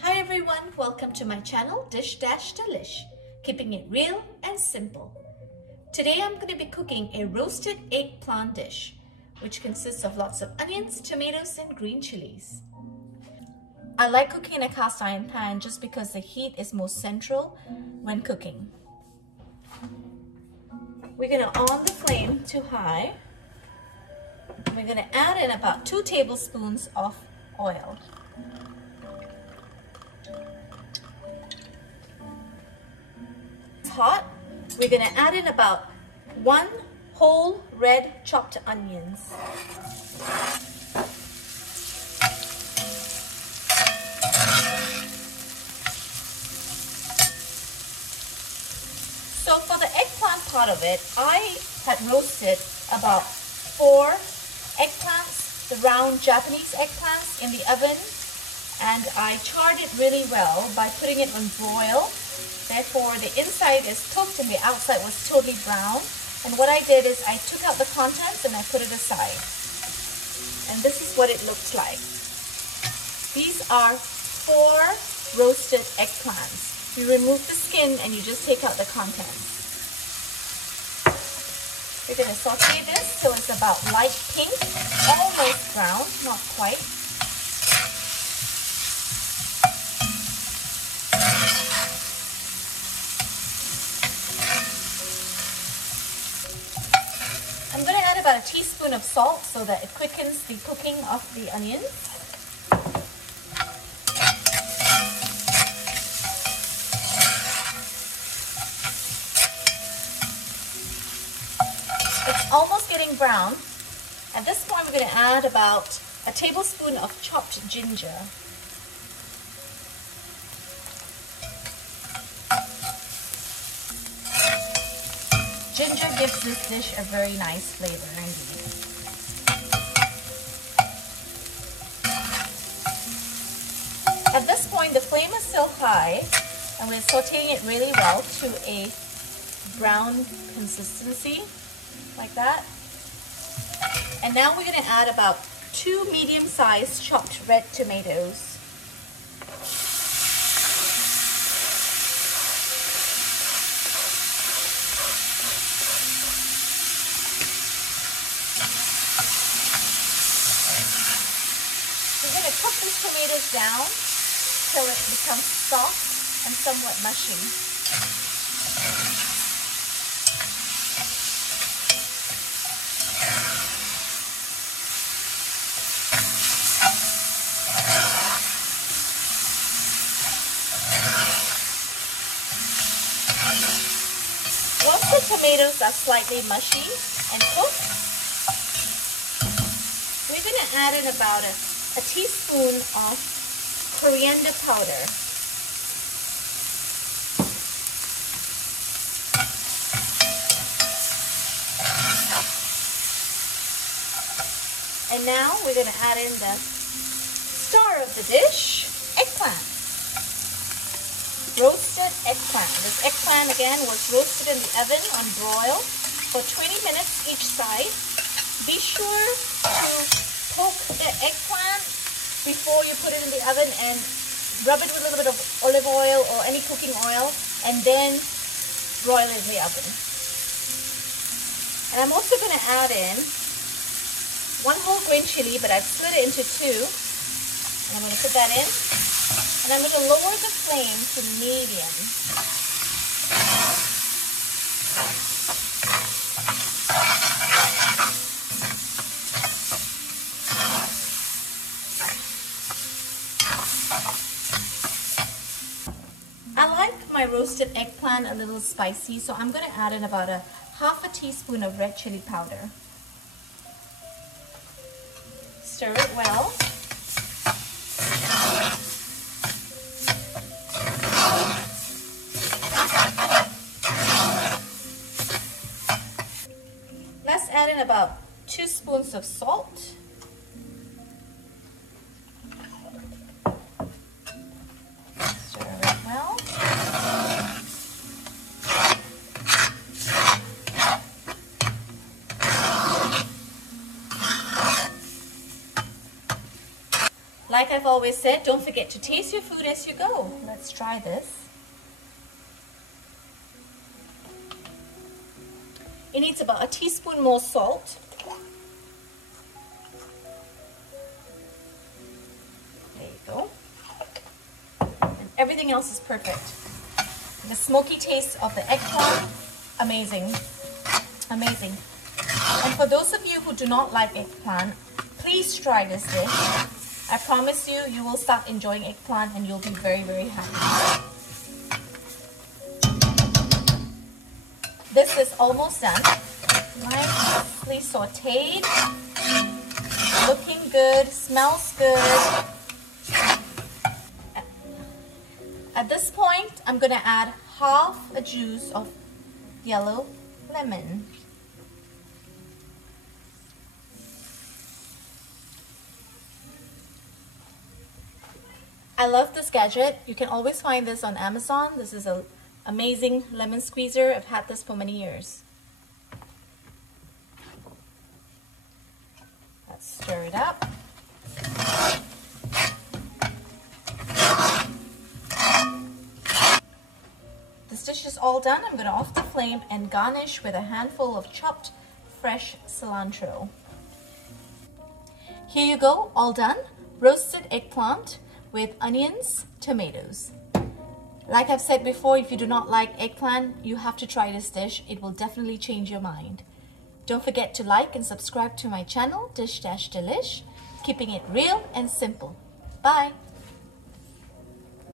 Hi everyone, welcome to my channel DishDashDelish, keeping it real and simple. Today I'm going to be cooking a roasted eggplant dish, which consists of lots of onions, tomatoes and green chilies. I like cooking in a cast iron pan just because the heat is most central when cooking. We're going to on the flame to high. We're going to add in about 2 tablespoons of oil. It's hot. We're going to add in about 1 whole red chopped onions. So for the eggplant part of it, I had roasted about 4 eggplants, the round Japanese eggplants, in the oven, and I charred it really well by putting it on broil. Therefore, the inside is cooked and the outside was totally brown. And what I did is I took out the contents and I put it aside. And this is what it looks like. These are 4 roasted eggplants. You remove the skin and you just take out the contents. We're going to saute this till it's about light pink, almost brown, not quite. I'm going to add about a teaspoon of salt so that it quickens the cooking of the onions. It's almost getting brown. At this point, we're going to add about a tablespoon of chopped ginger. Ginger gives this dish a very nice flavor indeed. At this point, the flame is still high, and we're sauteing it really well to a brown consistency, like that. And now we're going to add about 2 medium-sized chopped red tomatoes. We're going to cook these tomatoes down till it becomes soft and somewhat mushy. Once the tomatoes are slightly mushy and cooked, we're going to add in about a teaspoon of coriander powder. And now we're going to add in the star of the dish, eggplant. Roasted eggplant. This eggplant again was roasted in the oven on broil for 20 minutes each side. Be sure to poke the eggplant before you put it in the oven and rub it with a little bit of olive oil or any cooking oil and then broil it in the oven. And I'm also going to add in 1 whole green chili, but I've split it into 2. And I'm going to put that in. And I'm going to lower the flame to medium. I like my roasted eggplant a little spicy, so I'm going to add in about half a teaspoon of red chili powder. Stir it well. Let's add in about 2 spoons of salt. Stir it well. Like like I've always said, don't forget to taste your food as you go. Let's try this. It needs about a teaspoon more salt. There you go. And everything else is perfect. The smoky taste of the eggplant, amazing. Amazing. And for those of you who do not like eggplant, please try this dish. I promise you, you will start enjoying eggplant and you'll be very, very happy. This is almost done. Nicely sauteed. Looking good, smells good. At this point, I'm going to add half a juice of yellow lemon. I love this gadget. You can always find this on Amazon. This is an amazing lemon squeezer. I've had this for many years. Let's stir it up. This dish is all done. I'm going to off the flame and garnish with a handful of chopped fresh cilantro. Here you go, all done. Roasted eggplant with onions, tomatoes. Like I've said before, if you do not like eggplant, you have to try this dish. It will definitely change your mind. Don't forget to like and subscribe to my channel, DishDashDelish, keeping it real and simple. Bye!